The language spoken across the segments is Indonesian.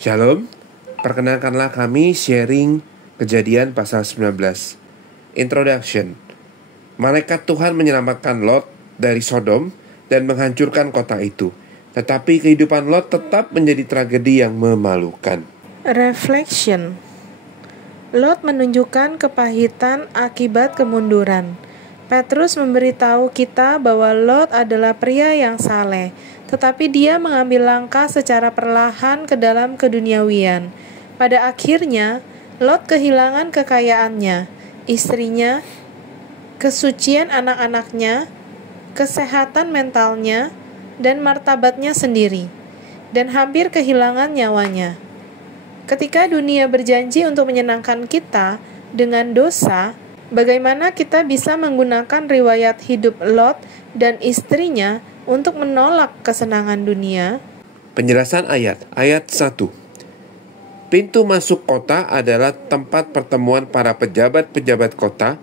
Shalom, perkenalkanlah kami sharing Kejadian pasal 19. Introduction. Malaikat Tuhan menyelamatkan Lot dari Sodom dan menghancurkan kota itu. Tetapi kehidupan Lot tetap menjadi tragedi yang memalukan. Reflection. Lot menunjukkan kepahitan akibat kemunduran. Petrus memberitahu kita bahwa Lot adalah pria yang saleh, tetapi dia mengambil langkah secara perlahan ke dalam keduniawian. Pada akhirnya, Lot kehilangan kekayaannya, istrinya, kesucian anak-anaknya, kesehatan mentalnya, dan martabatnya sendiri, dan hampir kehilangan nyawanya. Ketika dunia berjanji untuk menyenangkan kita dengan dosa, bagaimana kita bisa menggunakan riwayat hidup Lot dan istrinya untuk menolak kesenangan dunia? Penjelasan ayat 1. Pintu masuk kota adalah tempat pertemuan para pejabat-pejabat kota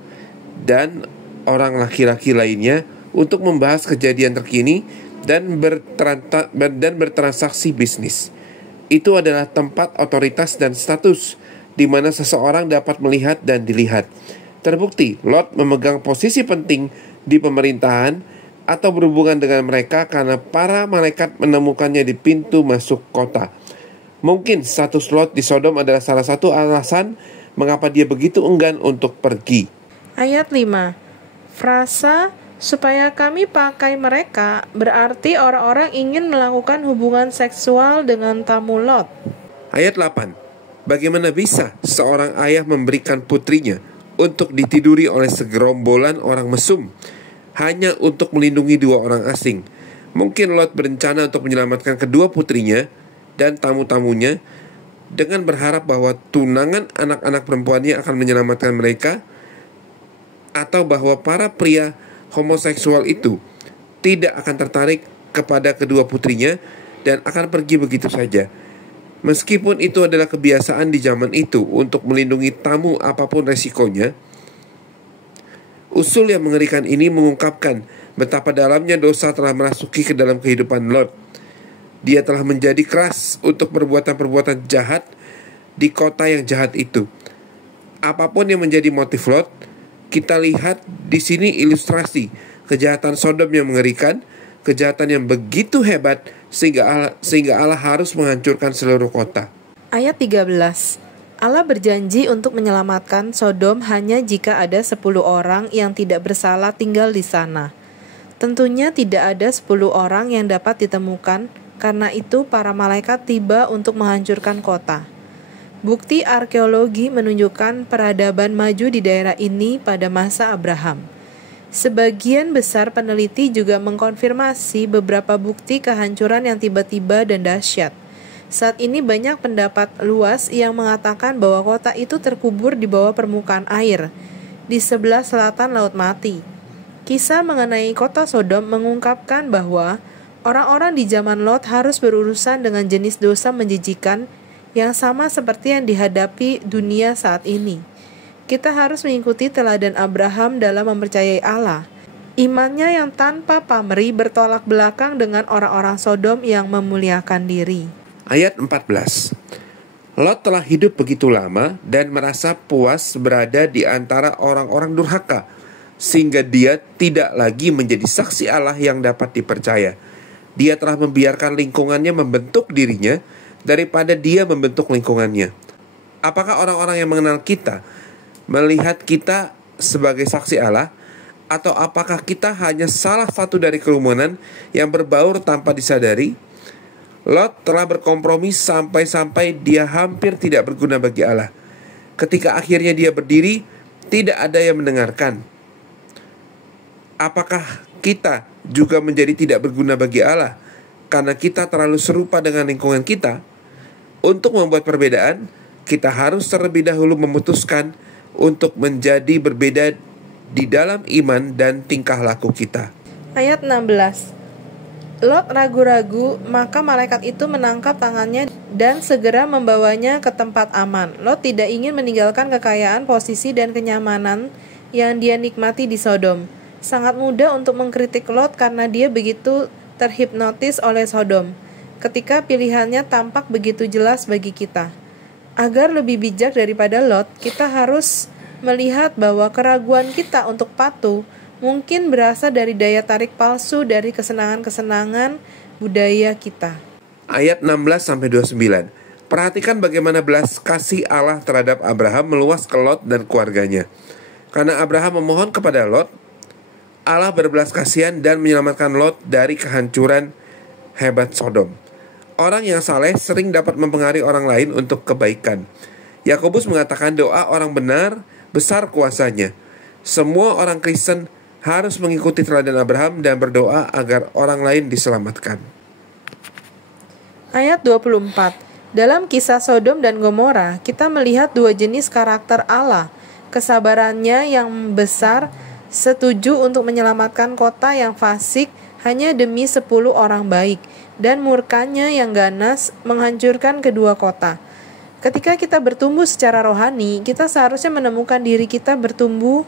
dan orang laki-laki lainnya untuk membahas kejadian terkini dan bertransaksi bisnis. Itu adalah tempat otoritas dan status di mana seseorang dapat melihat dan dilihat. Terbukti, Lot memegang posisi penting di pemerintahan atau berhubungan dengan mereka karena para malaikat menemukannya di pintu masuk kota. Mungkin status Lot di Sodom adalah salah satu alasan mengapa dia begitu enggan untuk pergi. Ayat 5. Frasa supaya kami pakai mereka berarti orang-orang ingin melakukan hubungan seksual dengan tamu Lot. Ayat 8. Bagaimana bisa seorang ayah memberikan putrinya untuk ditiduri oleh segerombolan orang mesum hanya untuk melindungi dua orang asing? Mungkin Lot berencana untuk menyelamatkan kedua putrinya dan tamu-tamunya dengan berharap bahwa tunangan anak-anak perempuannya akan menyelamatkan mereka, atau bahwa para pria homoseksual itu tidak akan tertarik kepada kedua putrinya dan akan pergi begitu saja. Meskipun itu adalah kebiasaan di zaman itu untuk melindungi tamu apapun resikonya, usul yang mengerikan ini mengungkapkan betapa dalamnya dosa telah merasuki ke dalam kehidupan Lot. Dia telah menjadi keras untuk perbuatan-perbuatan jahat di kota yang jahat itu. Apapun yang menjadi motif Lot, kita lihat di sini ilustrasi kejahatan Sodom yang mengerikan, kejahatan yang begitu hebat sehingga Allah harus menghancurkan seluruh kota. Ayat 13. Allah berjanji untuk menyelamatkan Sodom hanya jika ada 10 orang yang tidak bersalah tinggal di sana. Tentunya tidak ada 10 orang yang dapat ditemukan, karena itu para malaikat tiba untuk menghancurkan kota. Bukti arkeologi menunjukkan peradaban maju di daerah ini pada masa Abraham. Sebagian besar peneliti juga mengkonfirmasi beberapa bukti kehancuran yang tiba-tiba dan dahsyat. Saat ini banyak pendapat luas yang mengatakan bahwa kota itu terkubur di bawah permukaan air, di sebelah selatan Laut Mati. Kisah mengenai kota Sodom mengungkapkan bahwa orang-orang di zaman Lot harus berurusan dengan jenis dosa menjijikan yang sama seperti yang dihadapi dunia saat ini. Kita harus mengikuti teladan Abraham dalam mempercayai Allah. Imannya yang tanpa pamrih bertolak belakang dengan orang-orang Sodom yang memuliakan diri. Ayat 14. Lot telah hidup begitu lama dan merasa puas berada di antara orang-orang durhaka, sehingga dia tidak lagi menjadi saksi Allah yang dapat dipercaya. Dia telah membiarkan lingkungannya membentuk dirinya daripada dia membentuk lingkungannya. Apakah orang-orang yang mengenal kita melihat kita sebagai saksi Allah, atau apakah kita hanya salah satu dari kerumunan yang berbaur tanpa disadari? Lot telah berkompromi sampai-sampai dia hampir tidak berguna bagi Allah. Ketika akhirnya dia berdiri, tidak ada yang mendengarkan. Apakah kita juga menjadi tidak berguna bagi Allah karena kita terlalu serupa dengan lingkungan kita? Untuk membuat perbedaan, kita harus terlebih dahulu memutuskan untuk menjadi berbeda di dalam iman dan tingkah laku kita. Ayat 16. Lot ragu-ragu, maka malaikat itu menangkap tangannya dan segera membawanya ke tempat aman. Lot tidak ingin meninggalkan kekayaan, posisi, dan kenyamanan yang dia nikmati di Sodom. Sangat mudah untuk mengkritik Lot karena dia begitu terhipnotis oleh Sodom. ketika pilihannya tampak begitu jelas bagi kita. Agar lebih bijak daripada Lot, kita harus melihat bahwa keraguan kita untuk patuh mungkin berasal dari daya tarik palsu dari kesenangan-kesenangan budaya kita. Ayat 16-29. Perhatikan bagaimana belas kasih Allah terhadap Abraham meluas ke Lot dan keluarganya. Karena Abraham memohon kepada Lot, Allah berbelas kasihan dan menyelamatkan Lot dari kehancuran hebat Sodom. Orang yang saleh sering dapat mempengaruhi orang lain untuk kebaikan. Yakobus mengatakan doa orang benar besar kuasanya. Semua orang Kristen harus mengikuti teladan Abraham dan berdoa agar orang lain diselamatkan. Ayat 24. Dalam kisah Sodom dan Gomora, kita melihat dua jenis karakter Allah. Kesabarannya yang besar setuju untuk menyelamatkan kota yang fasik hanya demi 10 orang baik, dan murkanya yang ganas menghancurkan kedua kota. Ketika kita bertumbuh secara rohani, kita seharusnya menemukan diri kita bertumbuh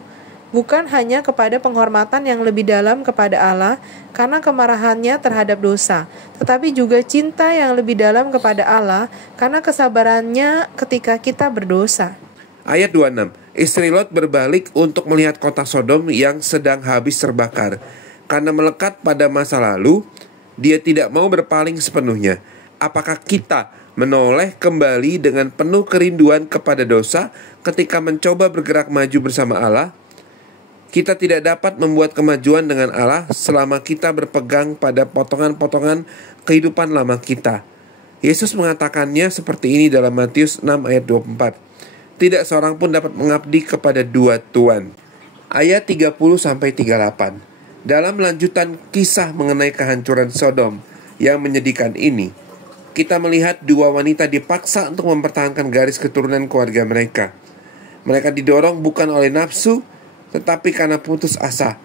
bukan hanya kepada penghormatan yang lebih dalam kepada Allah karena kemarahannya terhadap dosa, tetapi juga cinta yang lebih dalam kepada Allah karena kesabarannya ketika kita berdosa. Ayat 26. Istri Lot berbalik untuk melihat kota Sodom yang sedang habis terbakar. Karena melekat pada masa lalu, dia tidak mau berpaling sepenuhnya. Apakah kita menoleh kembali dengan penuh kerinduan kepada dosa ketika mencoba bergerak maju bersama Allah? Kita tidak dapat membuat kemajuan dengan Allah selama kita berpegang pada potongan-potongan kehidupan lama kita. Yesus mengatakannya seperti ini dalam Matius 6 ayat 24. Tidak seorang pun dapat mengabdi kepada dua tuan. Ayat 30-38. Dalam lanjutan kisah mengenai kehancuran Sodom yang menyedihkan ini, kita melihat dua wanita dipaksa untuk mempertahankan garis keturunan keluarga mereka. Mereka didorong bukan oleh nafsu, tetapi karena putus asa.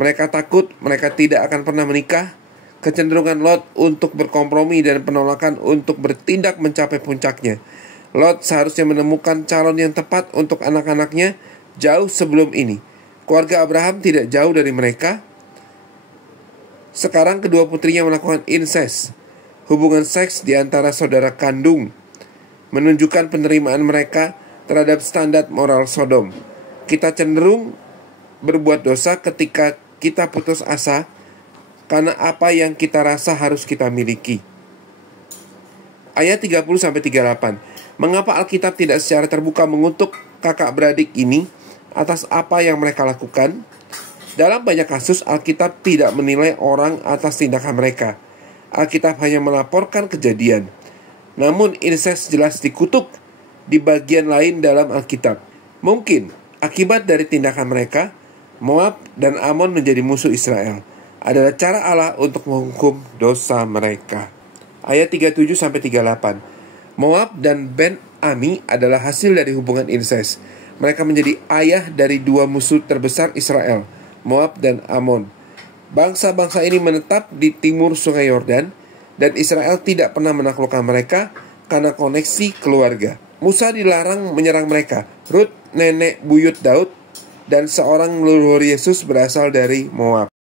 Mereka takut mereka tidak akan pernah menikah. Kecenderungan Lot untuk berkompromi dan penolakan untuk bertindak mencapai puncaknya. Lot seharusnya menemukan calon yang tepat untuk anak-anaknya jauh sebelum ini. Keluarga Abraham tidak jauh dari mereka. Sekarang kedua putrinya melakukan incest, hubungan seks di antara saudara kandung, menunjukkan penerimaan mereka terhadap standar moral Sodom. Kita cenderung berbuat dosa ketika kita putus asa karena apa yang kita rasa harus kita miliki. Ayat 30-38. Mengapa Alkitab tidak secara terbuka mengutuk kakak beradik ini atas apa yang mereka lakukan? Dalam banyak kasus, Alkitab tidak menilai orang atas tindakan mereka. Alkitab hanya melaporkan kejadian. Namun, incest jelas dikutuk di bagian lain dalam Alkitab. Mungkin, akibat dari tindakan mereka, Moab dan Amon menjadi musuh Israel. Adalah cara Allah untuk menghukum dosa mereka. Ayat 37-38. Moab dan Ben Ami adalah hasil dari hubungan incest. Mereka menjadi ayah dari dua musuh terbesar Israel, Moab dan Amon. Bangsa-bangsa ini menetap di timur sungai Yordan, dan Israel tidak pernah menaklukkan mereka karena koneksi keluarga. Musa dilarang menyerang mereka. Rut, nenek buyut Daud, dan seorang leluhur Yesus berasal dari Moab.